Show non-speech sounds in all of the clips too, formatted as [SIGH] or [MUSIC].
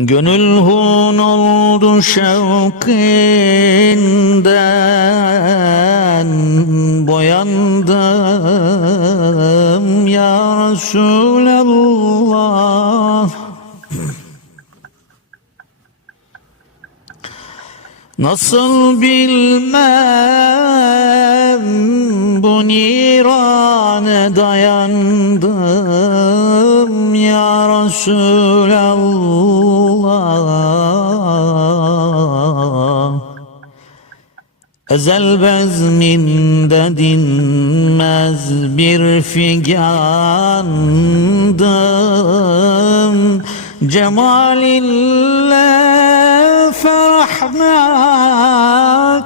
Gönül hun oldu şevkinden Boyandım ya Resulallah. Nasıl bilmem bu nirane dayandım ya Resulallah Ezel bezminde dinmez bir figandım. Cemalinle ferahna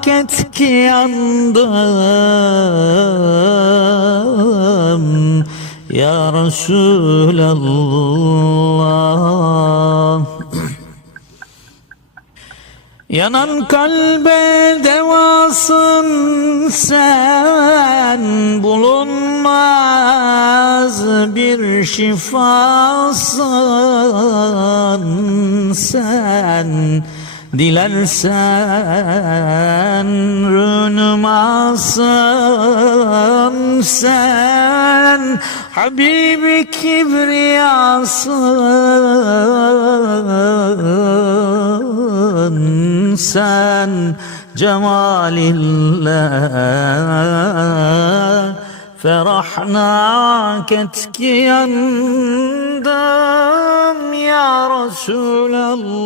ketki yandım. Ya Resulallah. [CLEARS THROAT] Yanan kalbe devasın sen bulunmaz bir şifasın sen. Dilersen rünumasın sen. Habibi kibriyasın sen cemalinle Ferahna ketki yandım ya Resulallah